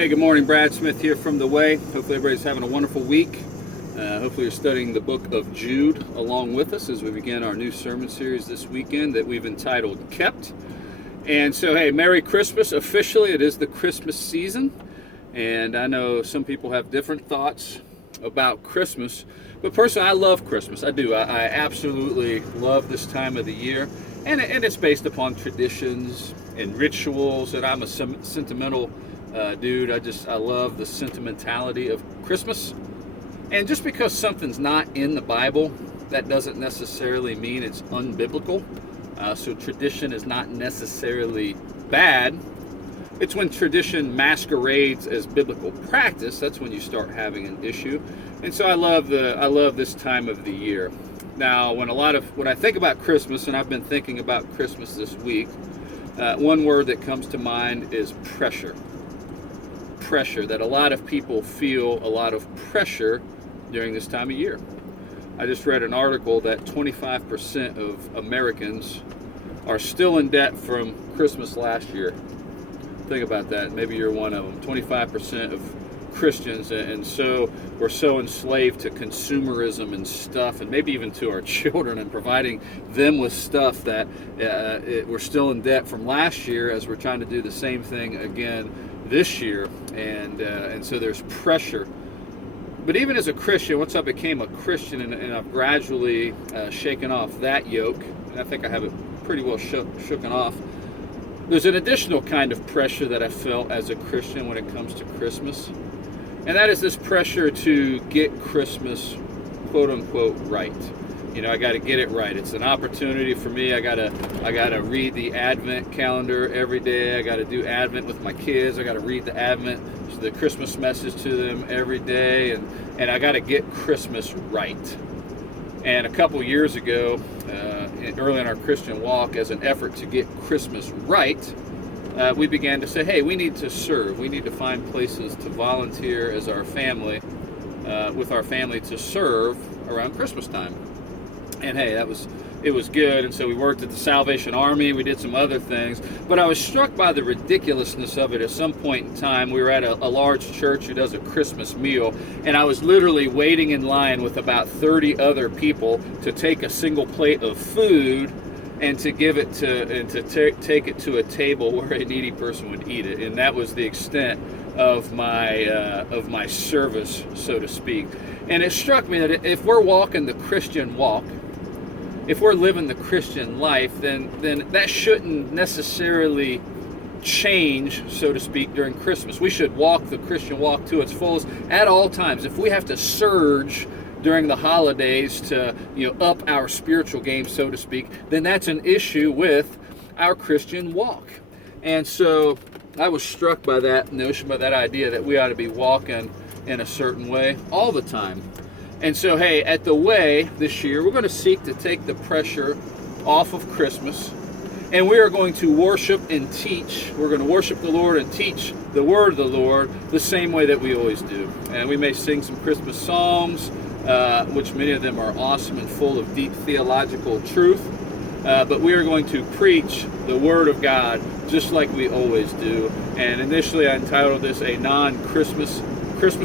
Hey, good morning. Brad Smith here from The Way. Hopefully everybody's having a wonderful week. Hopefully you're studying the book of Jude along with us as we begin our new sermon series this weekend that we've entitled Kept. And so, hey, Merry Christmas. Officially, it is the Christmas season. And I know some people have different thoughts about Christmas. But personally, I love Christmas. I do. I absolutely love this time of the year. And it's based upon traditions and rituals. And I'm a sentimental dude. I love the sentimentality of Christmas. And just because something's not in the Bible, that doesn't necessarily mean it's unbiblical. So tradition is not necessarily bad. It's when tradition masquerades as biblical practice, that's when you start having an issue. And so I love this time of the year. Now, when I think about Christmas, and I've been thinking about Christmas this week, one word that comes to mind is pressure. Pressure, that a lot of people feel a lot of pressure during this time of year. I just read an article that 25% of Americans are still in debt from Christmas last year. Think about that. Maybe you're one of them. 25% of Christians, and so we're so enslaved to consumerism and stuff, and maybe even to our children, and providing them with stuff that we're still in debt from last year as we're trying to do the same thing again this year, and so there's pressure. But even as a Christian, once I became a Christian and I've gradually shaken off that yoke, and I think I have it pretty well shooken off, there's an additional kind of pressure that I felt as a Christian when it comes to Christmas, and that is this pressure to get Christmas, quote unquote, right. You know, I got to get it right. It's an opportunity for me. I gotta read the Advent calendar every day. I got to do Advent with my kids. I got to read the Christmas message to them every day, and I got to get Christmas right. And a couple years ago, early in our Christian walk, as an effort to get Christmas right, we began to say, hey, we need to serve. We need to find places to volunteer as our family, with our family, to serve around Christmas time. And hey, it was good. And so we worked at the Salvation Army. We did some other things. But I was struck by the ridiculousness of it. At some point in time, we were at a large church who does a Christmas meal. And I was literally waiting in line with about 30 other people to take a single plate of food and to give it take it to a table where a needy person would eat it. And that was the extent of my service, so to speak. And it struck me that if we're walking the Christian walk, if we're living the Christian life, then that shouldn't necessarily change, so to speak, during Christmas. We should walk the Christian walk to its fullest at all times. If we have to surge during the holidays to up our spiritual game, so to speak, then that's an issue with our Christian walk. And so I was struck by that notion, by that idea that we ought to be walking in a certain way all the time. And so, hey, at The Way this year, we're going to seek to take the pressure off of Christmas, and we are going to worship and teach. We're going to worship the Lord and teach the word of the Lord the same way that we always do. And we may sing some Christmas songs, which many of them are awesome and full of deep theological truth. But we are going to preach the Word of God just like we always do. And initially I entitled this a non-Christmas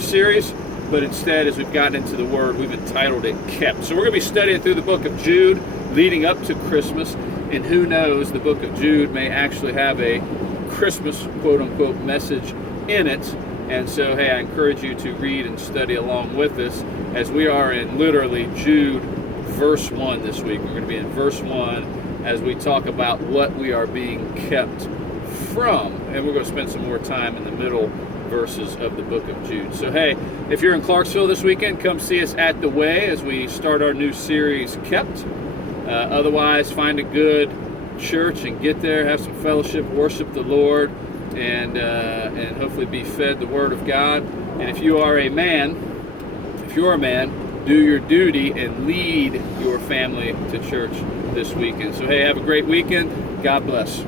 series, but instead, as we've gotten into the Word, we've entitled it Kept. So we're going to be studying through the book of Jude leading up to Christmas, and who knows, the book of Jude may actually have a Christmas, quote-unquote, message in it. And so, hey, I encourage you to read and study along with us as we are in literally Jude verse 1 this week. We're going to be in verse 1 as we talk about what we are being kept from. And we're going to spend some more time in the middle verses of the book of Jude. So hey, if you're in Clarksville this weekend, come see us at The Way as we start our new series, Kept. Otherwise, find a good church and get there, have some fellowship, worship the Lord, and hopefully be fed the Word of God. And if you're a man, do your duty and lead your family to church this weekend. So hey, have a great weekend. God bless.